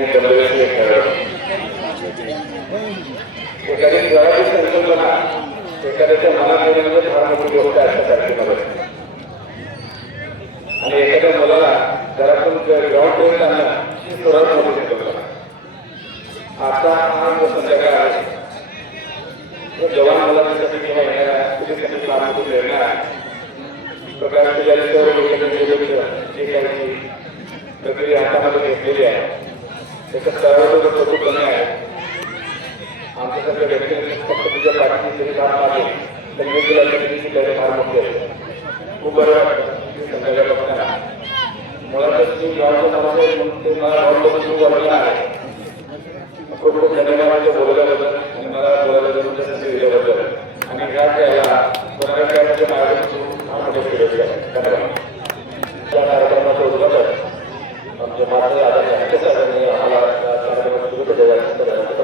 एखाद्या व्यासपीठ आणि संकल्पना एखाद्याच्या फार गोष्ट अशा तारखेला बसते आणि एखाद्या मुलाला घरातून ग्राउंड पर्यंत आणणं ही सर्वात मोठी संकल्पना आता संध्याकाळ आहे तो जवान मुलांसाठी किंवा येणाऱ्या पुलिसांसाठी फार आहे प्रकारचे जे काही प्रक्रिया हातामध्ये घेतलेली आहे त्याचं सर्व कमी आहे आमच्या सगळ्या व्यक्तीने फक्त तुझ्या पाठीची जरी काम आले तर मी तुला त्यांची त्याने फार मोठी आहे खूप बरं वाटतं ते संध्याकाळ बघताना मुळातच मी गावच्या आहे म्हणून ते मला आवडलं पण खूप वाटलं आहे खूप खूप धन्यवाद बोलल्याबद्दल आणि मला बोलायला तुमच्या संधी दिल्याबद्दल आणि ह्या त्याला पुनर्काराच्या मार्गातून आम्हाला धन्यवाद या कार्यक्रमाचं उद्घाटन आमचे माता आदरणीय हक्क साहेबांनी आम्हाला या कार्यक्रमात शुभेच्छा देण्याचं करण्याचं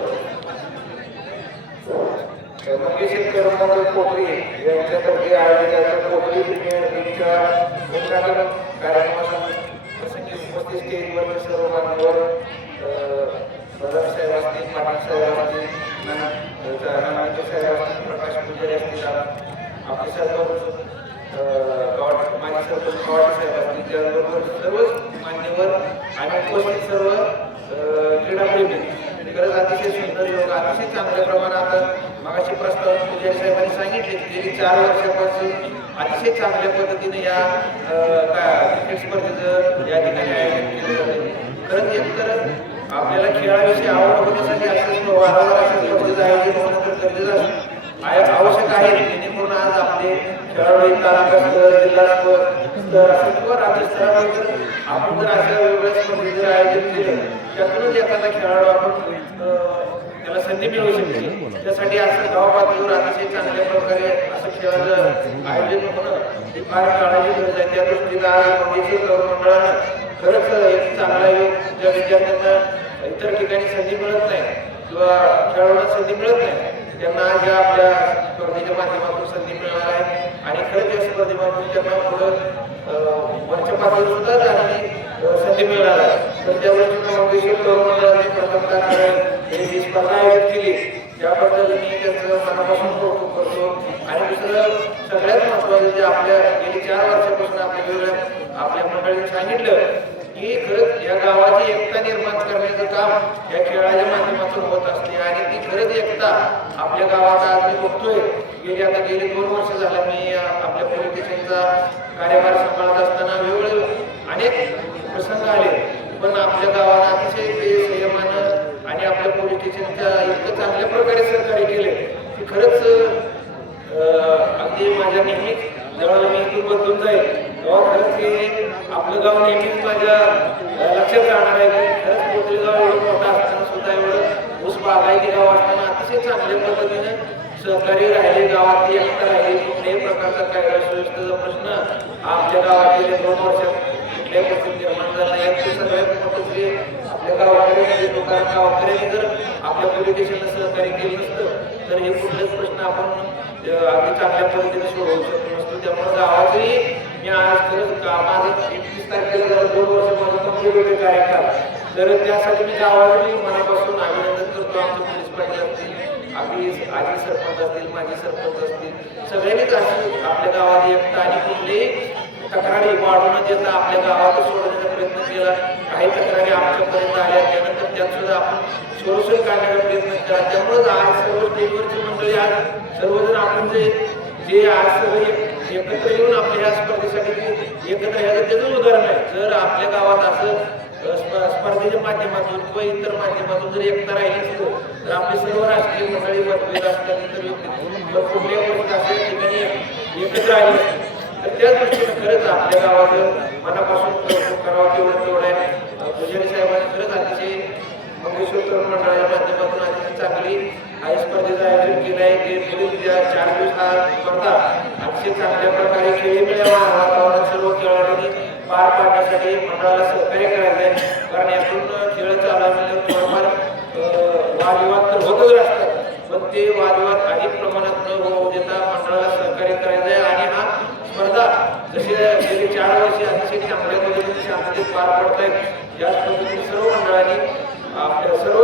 मंगेशीर करमणूक पोटरी यांच्यातर्फे आयोजित पोटरी प्रीमियर लीगच्या उद्घाटन कार्यक्रमाला प्रसंगी उपस्थित स्टेजवर सर्व मान्यवर प्रधान साहेब असतील पाटील साहेब असतील नानाजी साहेब असतील प्रकाश पुजारी असतील आपले साहेब माजी सरपंच साहेब असतील त्याचबरोबर सर्वच मान्यवर आणि उपस्थित सर्व क्रीडाप्रेमी. खरंच अतिशय सुंदर योग अतिशय चांगल्या प्रमाणात मगाशी प्रस्ताव विजय साहेबांनी सांगितले की गेली चार वर्षापासून अतिशय चांगल्या पद्धतीने या क्रिकेट स्पर्धेचं या ठिकाणी आयोजन केलं जाते. खरंच एकतर आपल्याला खेळाविषयी आवड होण्यासाठी असं वारंवार अशा स्पर्धेचं आयोजन होणं तर गरजेचं असतं. आवश्यक आहे जेणेकरून आज आपले खेळाडू तालुका स्तर जिल्हा स्तर स्तर असेल किंवा राज्य स्तरावर जर आपण जर अशा वेगवेगळ्या स्पर्धेचं आयोजन केलं त्यातूनच एखादा खेळाडू आपण संधी मिळू शकते. त्यासाठी असं गाव पातळीवर अतिशय चांगल्या प्रकारे असं खेळाचं आयोजन होणं ही फार काळाची गरज आहे त्या दृष्टीनं आज मंडळानं खरंच एक चांगला योग ज्या विद्यार्थ्यांना इतर ठिकाणी संधी मिळत नाही किंवा खेळाडूंना संधी मिळत नाही त्यांना आज या आपल्या स्पर्धेच्या माध्यमातून संधी मिळणार आहे. आणि खरंच या स्पर्धेमाध्यमातून त्यांना पुढं वरच्या पातळीवर सुद्धा जाण्याची संधी मिळणार आहे. तर त्या दृष्टीनं मंगेश्वर तरुण मंडळाने प्रथमतः हे स्पर्धा आयोजित त्याबद्दल मी त्यांचं मनापासून कौतुक करतो. आणि दुसरं सगळ्यात महत्त्वाचं जे आपल्या गेली चार वर्षापासून आपल्या वेगवेगळ्या आपल्या मंडळीने सांगितलं की खरंच या गावाची एकता निर्माण करण्याचं काम या खेळाच्या माध्यमातून होत असते. आणि ती खरंच एकता आपल्या गावात आज मी बघतोय. गेली आता गेली दोन वर्ष झालं मी आपल्या पोलीस स्टेशनचा कार्यभार सांभाळत असताना वेगवेगळे अनेक प्रसंग आले. पण आपल्या गावाला अतिशय ते संयमानं आणि आपल्या पोलीस स्टेशनच्या इतकं चांगल्या प्रकारे सहकार्य केले की खरंच अगदी माझ्या नेहमीच जेव्हा मी इथून बदलून जाईल तेव्हा खरंच हे आपलं गाव नेहमीच माझ्या लक्षात राहणार आहे. की खरंच पोटली गाव एवढं मोठं असताना सुद्धा एवढं ऊस बागायती गाव असताना अतिशय चांगल्या पद्धतीने सहकारी राहिले. गावातली एकता राहिली कुठल्याही प्रकारचा कायदा सुव्यवस्थेचा प्रश्न आमच्या गावात गेले दोन वर्षात निर्माण झाला सगळ्यात मोठं जे आपल्या गावाकडे लोकांना गावाकडे जर आपल्या सहकार्य केलं नसतं तर हे प्रश्न आपण अगदी चांगल्या पद्धतीने सोडवू शकलो नसतो. त्यामुळे गावातही मी आज खरंच माझं तारखेला दोन वर्ष कंप्लीट होते तर त्यासाठी मी मनापासून अभिनंदन करतो. आमचे पोलीस पाटील असतील आजी सरपंच असतील माजी सरपंच असतील सगळ्यांनीच अशी आपल्या गावात एकता आणि कुठलेही तक्रारी वाढू न देता आपल्या गावात सोडण्याचा प्रयत्न केला. काही तक्रारी आमच्यापर्यंत आल्या. त्यानंतर त्यात सुद्धा आपण सोल्युशन काढण्याचा प्रयत्न केला. त्यामुळेच आज सर्व स्टेजवरची मंडळी आज सर्वजण आपण जे जे आज सगळे एकत्र येऊन आपल्या या स्पर्धेसाठी एकत्र यायचं त्याचं उदाहरण आहे. जर आपल्या गावात असं स्पर्धेच्या माध्यमातून किंवा इतर माध्यमातून जर एकता राहिली असतो तर आपली सर्व राष्ट्रीय मंडळी मतभेद असतात इतर व्यक्ती. असल्या ठिकाणी एकत्र आली असती. त्या दृष्टीने खरंच आपल्या गावाचं मनापासून कौतुक करावं तेवढं तेवढं आहे. पुजारी साहेबांनी खरंच अतिशय मंगेश्वर तरुण मंडळाच्या माध्यमातून अतिशय चांगली आई स्पर्धेचं आयोजन केलं आहे. ते गेली त्या चार दिवस हा स्पर्धा अतिशय चांगल्या प्रकारे खेळी मिळावा वातावरण सर्व खेळाडूंनी पार पाडण्यासाठी मंडळाला सहकार्य करायचं आहे. कारण यातून खेळ चालवल्यानंतर म्हणजे थोडंफार वादविवाद तर होतच असतात पण ते वादविवाद अधिक प्रमाणात न होऊ देता मंडळाला सहकार्य करायचं आहे आणि हा स्पर्धा जशी गेली चार वर्षे अतिशय चांगल्या पद्धतीने शांत पार पडत आहेत याच पद्धतीने सर्व मंडळांनी आपल्या सर्व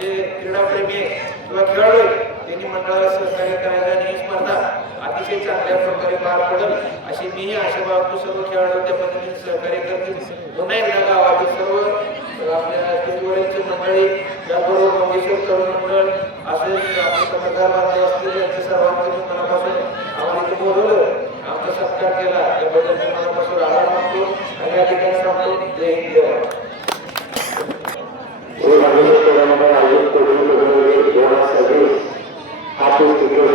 जे क्रीडाप्रेमी किंवा खेळाडू आहेत त्यांनी मंडळाला सहकार्य करायला आणि ही स्पर्धा अतिशय चांगल्या प्रकारे पार पडेल. अशी मीही आशा बाळगतो. सर्व खेळाडू त्या पद्धतीने सहकार्य करतील. पुन्हा एकदा गावातील सर्व आपल्या स्टेजवरील मंडळी त्याचबरोबर मंगेश्वर तरुण मंडळ असेल आपले पत्रकार बांधव असतील यांच्या सर्वांचं मनापासून आम्हाला बोलवलं आमचा सत्कार केला. त्याबद्दल मी मनापासून आभार मानतो आणि या ठिकाणी सांगतो जय हिंद जय महाराष्ट्र. हे मागील खेळामध्ये आयोजित करून दोन हजार सव्वीस हा तो चित्र